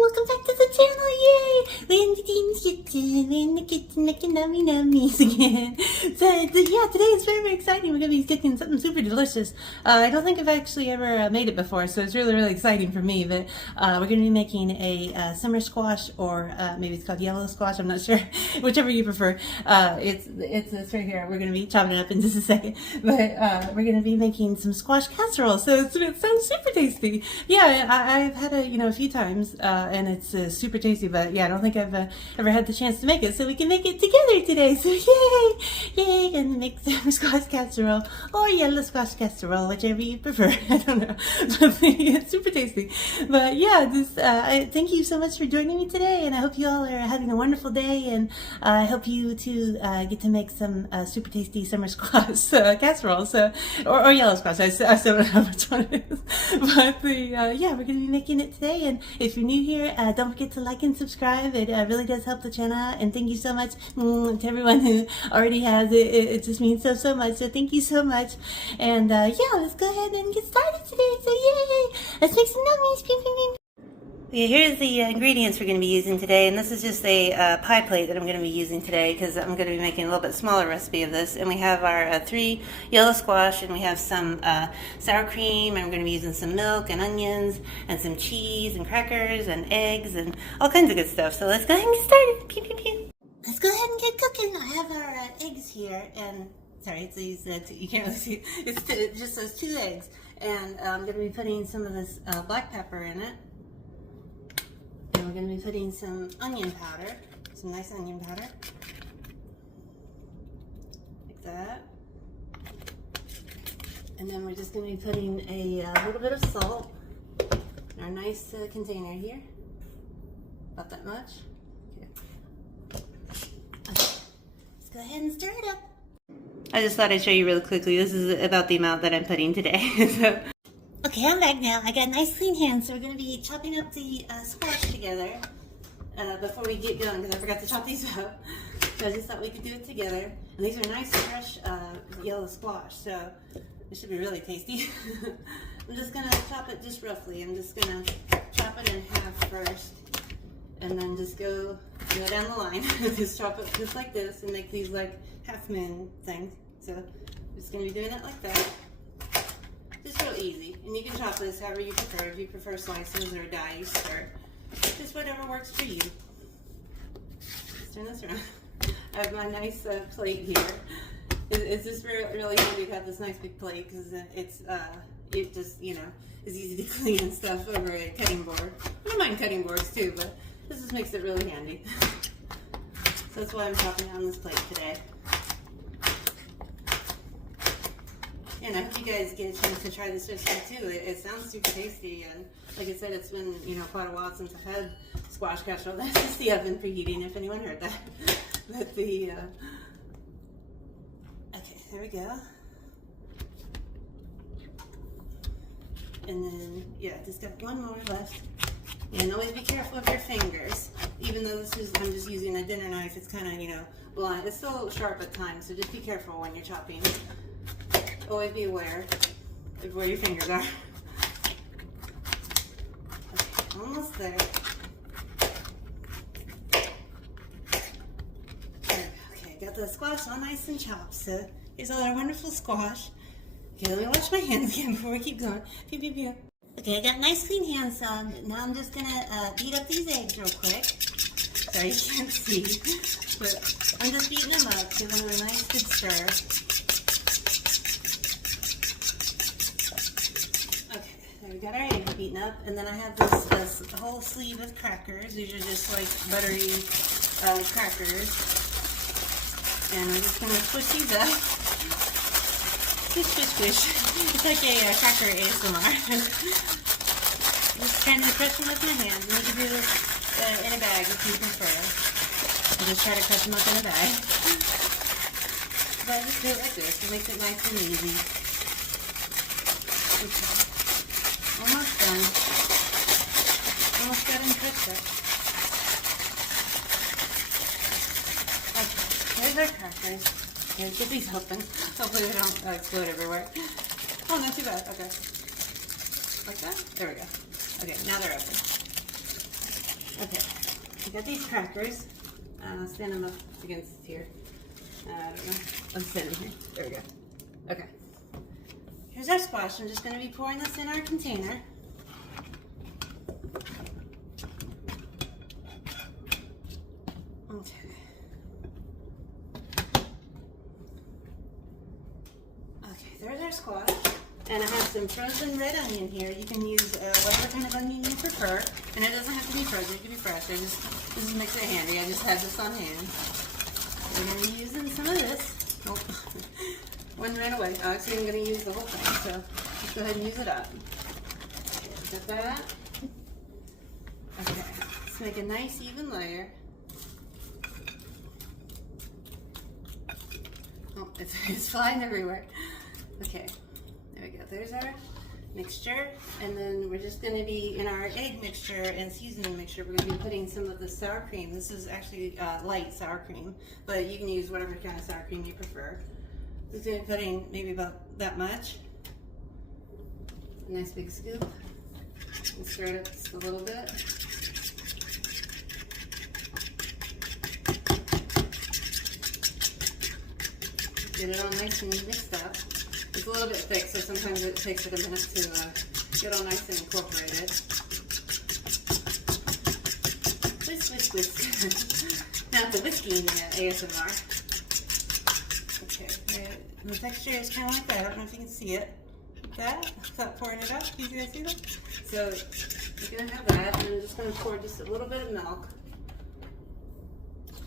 welcome back to the channel, yay! We're in the Dean's kitchen, we're in the kitchen making nummy nummies again. So yeah, today is very, very exciting. We're going to be cooking something super delicious. I don't think I've actually ever made it before, so it's really, really exciting for me. But we're going to be making a summer squash, or maybe it's called yellow squash, I'm not sure, whichever you prefer. It's right here. We're going to be chopping it up in just a second. But we're going to be making some squash casserole, so it sounds super tasty. Yeah, I've had it, a few times, and it's super tasty, but yeah, I don't think I've ever had the chance to make it, so we can make it together today. So yay, and make some squash casserole or yellow squash casserole, whichever you prefer. I don't know, but it's super tasty. But yeah, thank you so much for joining me today, and I hope you all are having a wonderful day, and I hope you too get to make some super tasty summer squash casserole, or yellow squash. I still don't know which one it is, but yeah, we're going to be making it today. And if you're new here, don't forget to like and subscribe. It really does help the channel out. And thank you so much to everyone who already has it. It just means so much. So thank you so much. And yeah, let's go ahead and get started today. So yay! Let's make some nummies. Pew, pew, pew. Okay, here's the ingredients we're going to be using today, and this is just a pie plate that I'm going to be using today because I'm going to be making a little bit smaller recipe of this. And we have our 3 yellow squash, and we have some sour cream, and we're going to be using some milk and onions and some cheese and crackers and eggs and all kinds of good stuff. So let's go ahead and get started. Pew, pew, pew. Let's go ahead and get cooking. I have our eggs here, and sorry, it's these, you can't really see, it's just those 2 eggs. And I'm going to be putting some of this black pepper in it. And we're going to be putting some onion powder, some nice onion powder, like that. And then we're just going to be putting a little bit of salt in our nice container here, about that much. Okay. Let's go ahead and stir it up. I just thought I'd show you really quickly. This is about the amount that I'm putting today. Okay, I'm back now. I got nice clean hands, so we're going to be chopping up the squash together before we get going, because I forgot to chop these up. So I just thought we could do it together. And these are nice, fresh yellow squash, so it should be really tasty. I'm just going to chop it just roughly. I'm just going to chop it in half first, and then just go down the line. Just chop it just like this and make these like half-moon things. So I'm just going to be doing it like that. Just real easy. And you can chop this however you prefer. If you prefer slices or diced or just whatever works for you. Let's turn this around. I have my nice plate here. It's just really handy to have this nice big plate because it just, is easy to clean and stuff over a cutting board. I don't mind cutting boards too, but this just makes it really handy. So that's why I'm chopping on this plate today. And I hope you guys get a chance to try this recipe too. It sounds super tasty, and like I said, it's been quite a while since I've had squash casserole. That's just the oven preheating, if anyone heard that. But okay, there we go. And then yeah, just got one more left. And always be careful of your fingers. Even though I'm just using a dinner knife, it's kind of blunt. It's still sharp at times, so just be careful when you're chopping. Always be aware of where your fingers are. Okay, almost there. Okay, got the squash all nice and chopped. So here's all our wonderful squash. Okay, let me wash my hands again before we keep going. Pew, pew, pew. Okay, I got nice clean hands, so now I'm just gonna beat up these eggs real quick. Sorry, you can't see, but I'm just beating them up, giving them a nice good stir. We got our eggs beaten up, and then I have this whole sleeve of crackers. These are just like buttery crackers, and I'm just gonna squish these up. Squish, squish, squish. It's like a cracker ASMR. Just kind of crush them with my hands. And you can do this in a bag if you prefer. I just try to crush them up in a bag, but I just do it like this. It makes it nice and easy. Okay. Almost done. Almost got them cooked up. Okay, here's our crackers. Here, get these open. Hopefully they don't explode everywhere. Oh, not too bad. Okay. Like that? There we go. Okay, now they're open. Okay, I got these crackers. Stand them up against here. I don't know. Let's stand them here. There we go. Okay. Here's our squash. I'm just going to be pouring this in our container. Okay. Okay, there's our squash. And I have some frozen red onion here. You can use whatever kind of onion you prefer. And it doesn't have to be frozen, it can be fresh. This makes it handy. I just have this on hand. We're going to be using some of this. Oh, one ran away. Actually, I'm going to use the whole thing. So let's go ahead and use it up. Got that. Okay, let's make a nice even layer. Oh, it's flying everywhere. Okay. There we go. There's our mixture, and then we're just going to be in our egg mixture and seasoning mixture. We're going to be putting some of the sour cream. This is actually light sour cream, but you can use whatever kind of sour cream you prefer. Just going to be putting maybe about that much. A nice big scoop. And stir it up just a little bit. Get it all nice and mixed up. It's a little bit thick, so sometimes it takes it a minute to get all nice and incorporated. Whisk, whisk, whisk. Not the whisking ASMR. Okay, the texture is kind of like that. I don't know if you can see it. That? Without pouring it out. Do you guys see that? So you're going to have that, and I'm just going to pour just a little bit of milk.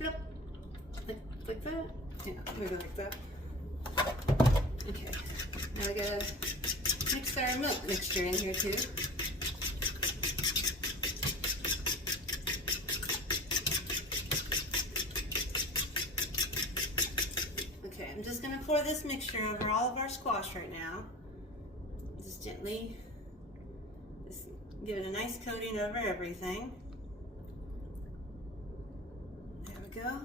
Yep. Like that? Yeah, maybe like that. Okay, now we gotta mix our milk mixture in here too. Okay, I'm just gonna pour this mixture over all of our squash right now. Just gently, just give it a nice coating over everything. There we go.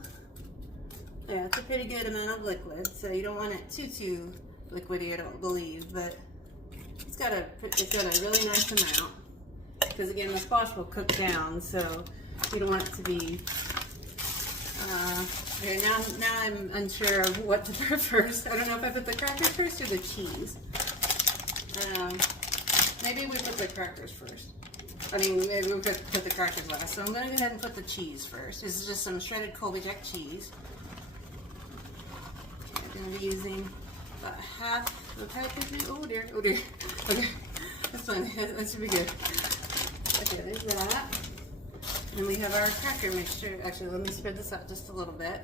Yeah, it's a pretty good amount of liquid, so you don't want it too liquidy, I don't believe, but it's got a really nice amount, because again, the squash will cook down, so you don't want it to be, okay, now I'm unsure of what to put first. I don't know if I put the crackers first or the cheese. Maybe we put the crackers first. I mean, maybe we put the crackers last, so I'm going to go ahead and put the cheese first. This is just some shredded Colby Jack cheese. I'm going to be using about half the package. Oh dear, oh dear. Okay, that's fine. That should be good. Okay, there's that. And we have our cracker mixture. Actually, let me spread this out just a little bit.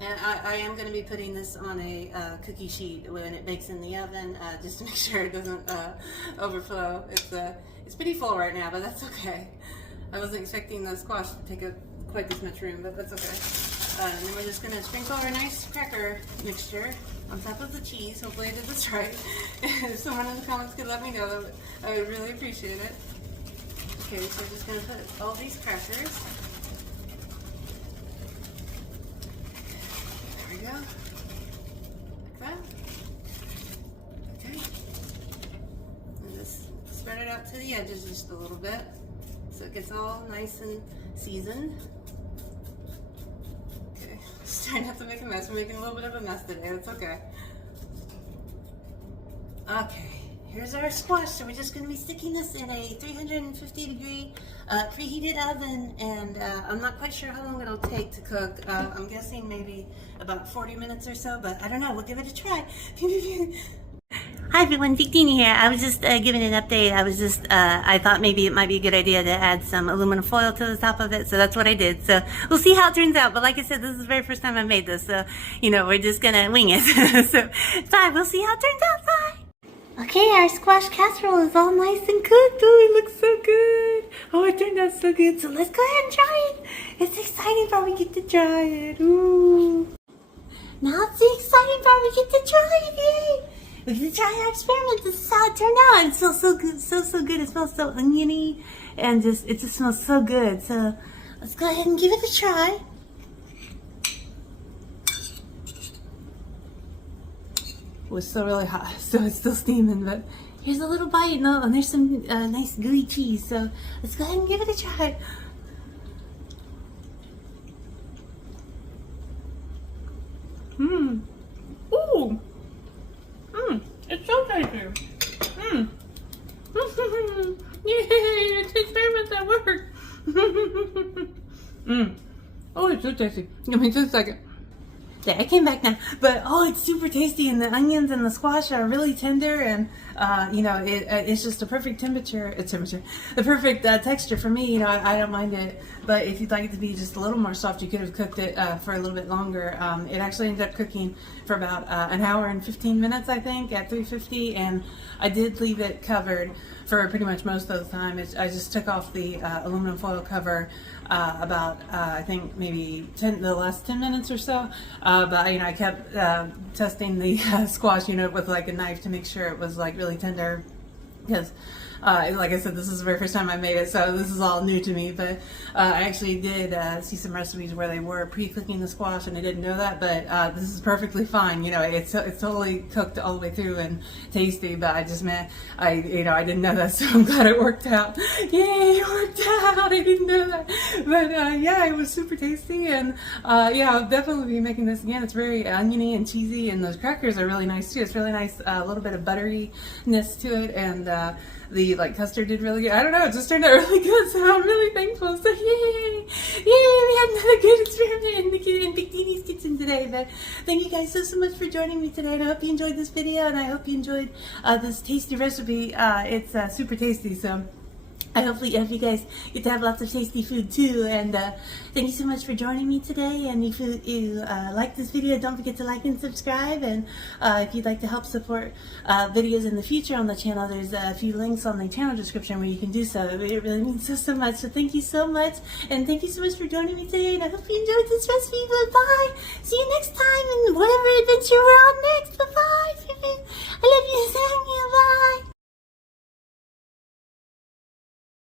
And I am going to be putting this on a cookie sheet when it bakes in the oven, just to make sure it doesn't overflow. It's pretty full right now, but that's okay. I wasn't expecting the squash to take up quite this much room, but that's okay. And then we're just going to sprinkle our nice cracker mixture on top of the cheese. Hopefully I did this right. If someone in the comments could let me know, I would really appreciate it. Okay, so we're just going to put all these crackers. There we go. Like that. Okay. And just spread it out to the edges just a little bit, so it gets all nice and seasoned. Just trying not to make a mess. We're making a little bit of a mess today. That's okay. Okay, here's our squash. So we're just going to be sticking this in a 350-degree preheated oven, and I'm not quite sure how long it'll take to cook. I'm guessing maybe about 40 minutes or so, but I don't know. We'll give it a try. Hi everyone, Victini here. I was just giving an update. I thought maybe it might be a good idea to add some aluminum foil to the top of it, so that's what I did. So we'll see how it turns out, but like I said, this is the very first time I made this, so, you know, we're just gonna wing it. So, bye, we'll see how it turns out, bye! Okay, our squash casserole is all nice and cooked. Oh, it looks so good. Oh, it turned out so good, so let's go ahead and try it. It's exciting but we get to try it. Ooh. Now it's the exciting part, we get to try it, yay! We're gonna try our experiment. This is how it turned out. It smells so good, so good. It smells so oniony, and it just smells so good. So let's go ahead and give it a try. Oh, it's still really hot, so it's still steaming, but here's a little bite, and there's some nice gooey cheese. So let's go ahead and give it a try. Mmm. Ooh. Mmm. It's so tasty. Mmm. Yay! It's experiments that work. Mmm. Oh, it's so tasty. Give me just a second. There, I came back now, but oh, it's super tasty, and the onions and the squash are really tender, and you know, it's just a perfect the perfect texture for me. You know, I don't mind it, but if you'd like it to be just a little more soft, you could have cooked it for a little bit longer. It actually ended up cooking for about an hour and 15 minutes, I think, at 350, and I did leave it covered for pretty much most of the time. I just took off the aluminum foil cover about I think maybe the last 10 minutes or so, but you know, I kept testing the squash, you know, with like a knife to make sure it was like really tender, because like I said, this is the very first time I made it, so this is all new to me. But I actually did see some recipes where they were pre-cooking the squash, and I didn't know that. But this is perfectly fine. You know, it's totally cooked all the way through and tasty. But I didn't know that, so I'm glad it worked out. Yay, it worked out! I didn't know that, but yeah, it was super tasty, and yeah, I'll definitely be making this again. It's very oniony and cheesy, and those crackers are really nice too. It's really nice, a little bit of butteriness to it, and the like custard did really good. I don't know, it just turned out really good, so I'm really thankful. So yay! We had another good experiment in Big Dini's kitchen today. But thank you guys so much for joining me today, and I hope you enjoyed this video, and I hope you enjoyed this tasty recipe. It's super tasty, so I hope you guys get to have lots of tasty food too. And thank you so much for joining me today. And if you like this video, don't forget to like and subscribe. And if you'd like to help support videos in the future on the channel, there's a few links on the channel description where you can do so. It really means so much. So thank you so much, and thank you so much for joining me today. And I hope you enjoyed this recipe. Bye. See you next time in whatever adventure we're on next.